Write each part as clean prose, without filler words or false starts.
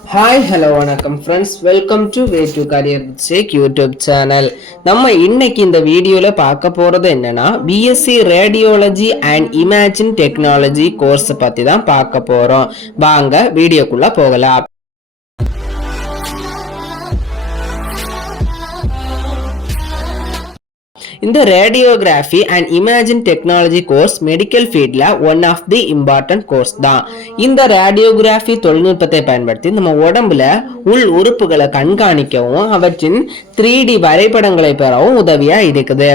Hi hello வணக்கம் friends, welcome to way to career with YouTube channel. நம்ம இன்னைக்கு இந்த வீடியோவில் பார்க்க போகிறது என்னன்னா, BSc radiology and imaging technology course பற்றி தான் பார்க்க போகிறோம். வாங்க வீடியோக்குள்ளே போகலாம். இந்த radiography and imaging technology course medical ஃபீல்டில் one of the important course தான். இந்த ரேடியோகிராஃபி தொழில்நுட்பத்தை பயன்படுத்தி நம்ம உடம்புல உள் உறுப்புகளை கண்காணிக்கவும் அவற்றின் 3D வரைபடங்களை பெறவும் உதவியாக இருக்குது.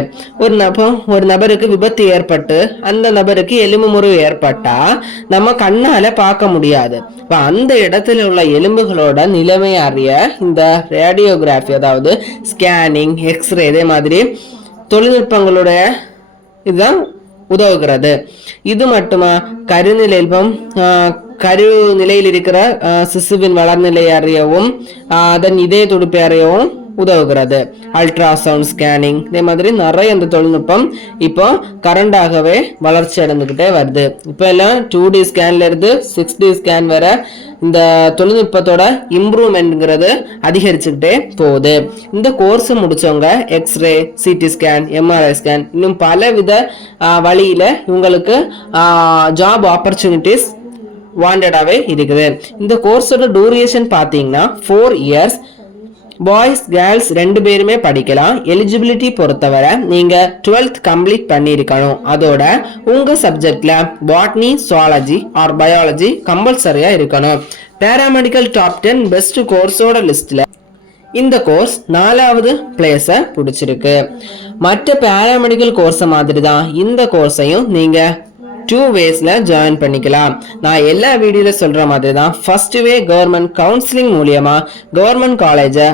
ஒரு நபருக்கு விபத்து ஏற்பட்டு அந்த நபருக்கு எலும்பு முறிவு ஏற்பட்டால் நம்ம கண்ணால் பார்க்க முடியாது. இப்போ அந்த இடத்துல உள்ள எலும்புகளோட நிலைமை அறிய இந்த ரேடியோகிராஃபி, அதாவது ஸ்கேனிங், எக்ஸ்ரே, இதே மாதிரி தொழில்நுட்பங்களுடைய இதுதான் உதவுகிறது. இது மட்டுமா, கரு நிலையில் இருக்கிற சிசுவின் வளர்நிலை அறியவும் அதன் இதய துடிப்பை அறியவும் உதவுகிறது. அல்ட்ராசவுண்ட் ஸ்கேனிங், இதே மாதிரி நிறைய இந்த தொழில்நுட்பம் இப்போ கரண்டாகவே வளர்ச்சி அடைந்துகிட்டே வருது. இப்போ எல்லாம் 2D ஸ்கேன்ல இருந்து 6D ஸ்கேன் வர இந்த தொழில்நுட்பத்தோட இம்ப்ரூவ்மெண்ட்ங்கிறது அதிகரிச்சுக்கிட்டே போகுது. இந்த கோர்ஸ் முடிச்சவங்க X ray, CT scan, MRI scan, இன்னும் பலவித வழியில இவங்களுக்கு ஜாப் ஆப்பர்ச்சுனிட்டிஸ் வாண்டடாகவே இருக்குது. இந்த கோர்ஸோட டூரேஷன் பார்த்தீங்கன்னா 4 இயர்ஸ். பாய்ஸ் கேர்ள்ஸ் 2 பேருமே படிக்கலாம். எலிஜிபிலிட்டி பொறுத்தவரை நீங்க 12th கம்ப்ளீட் பண்ணியிருக்கணும். அதோட உங்க சப்ஜெக்ட்ல பாட்னி, சுவாலஜி ஆர் பயாலஜி கம்பல்சரியா இருக்கணும். பேராமெடிக்கல் டாப் 10 பெஸ்ட் கோர்ஸோட லிஸ்ட்ல இந்த கோர்ஸ் 4வது பிளேஸை பிடிச்சிருக்கு. மற்ற பேராமெடிக்கல் கோர்ஸ் மாதிரி தான் இந்த கோர்ஸையும் நீங்க 2 வேஸ்ல ஜாயின் பண்ணிக்கலாம். நான் எல்லா வீடியோல சொல்ற மாதிரி தான் ஃபர்ஸ்ட் வே கவர்மெண்ட் கவுன்சிலிங் மூலியமா கவர்மெண்ட் காலேஜை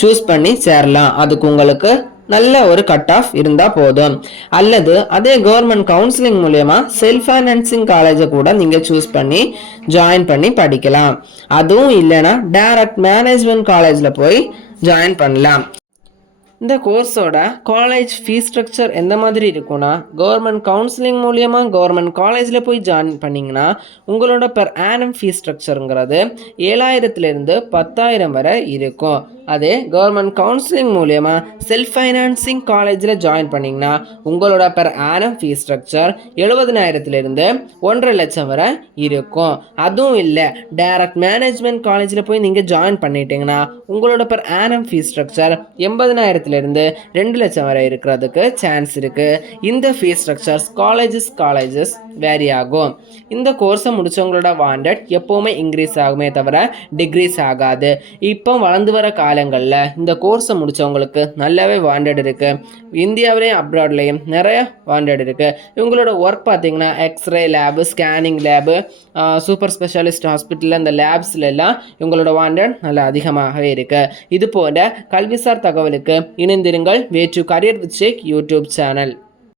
சூஸ் பண்ணி சேரலாம். அதுக்கு உங்களுக்கு நல்ல ஒரு கட் ஆஃப் இருந்தா போதும். அல்லது அதே கவர்மெண்ட் கவுன்சிலிங் மூலியமா செல்ஃப் ஃபைனான்சிங் காலேஜை கூட நீங்க சூஸ் பண்ணி ஜாயின் பண்ணி படிக்கலாம். அதுவும் இல்லைன்னா டைரக்ட் மேனேஜ்மெண்ட் காலேஜ்ல போய் ஜாயின் பண்ணலாம். இந்த கோர்ஸோட காலேஜ் ஃபீஸ் ஸ்ட்ரக்சர் எந்த மாதிரி இருக்குன்னா, கவர்மெண்ட் கவுன்சிலிங் மூலியமாக கவர்மெண்ட் காலேஜில் போய் ஜாயின் பண்ணிங்கன்னா உங்களோட பெர் ஆனம் ஃபீஸ் ஸ்ட்ரக்சருங்கிறது 7000லேருந்து 10,000 வரை இருக்கும். அதே கவர்மெண்ட் கவுன்சிலிங் மூலியமாக செல்ஃப் ஃபைனான்சிங் காலேஜில் ஜாயின் பண்ணிங்கன்னா உங்களோட பெர் ஆனம் ஃபீஸ் ஸ்ட்ரக்சர் 70,000லேருந்து 1.5 லட்சம் வரை இருக்கும். அதுவும் இல்லை, டைரக்ட் மேனேஜ்மெண்ட் காலேஜில் போய் நீங்கள் ஜாயின் பண்ணிட்டீங்கன்னா உங்களோட பெர் ஆனம் ஃபீஸ் ஸ்ட்ரக்சர் 80,000லேருந்து 2 லட்சம் வரை இருக்கிறதுக்கு சான்ஸ் இருக்கு. இந்த ஃபீஸ் ஸ்ட்ரக்சர்ஸ் காலேஜஸ் வேரி ஆகும். இந்த கோர்ஸை முடிச்சவங்களோட வாண்டட் எப்பவுமே இன்க்ரீஸ் ஆகுமே தவிர டிக்ரீஸ் ஆகாது. இப்போ வளர்ந்து வர காலங்களில் இந்த கோர்ஸை முடிச்சவங்களுக்கு நல்லாவே வாண்டட் இருக்கு. இந்தியாவிலையும் அப்ராட்லையும் நிறைய வாண்டட் இருக்கு. இவங்களோட ஒர்க் பார்த்தீங்கன்னா x ray lab, scanning lab, super specialist ஹாஸ்பிட்டலில் இந்த லேப்ஸ்ல எல்லாம் இவங்களோட வாண்டட் நல்லா அதிகமாகவே இருக்கு. இது போன்ற கல்விசார் தகவலுக்கு இணைந்திருங்கள் வே to career with YouTube channel.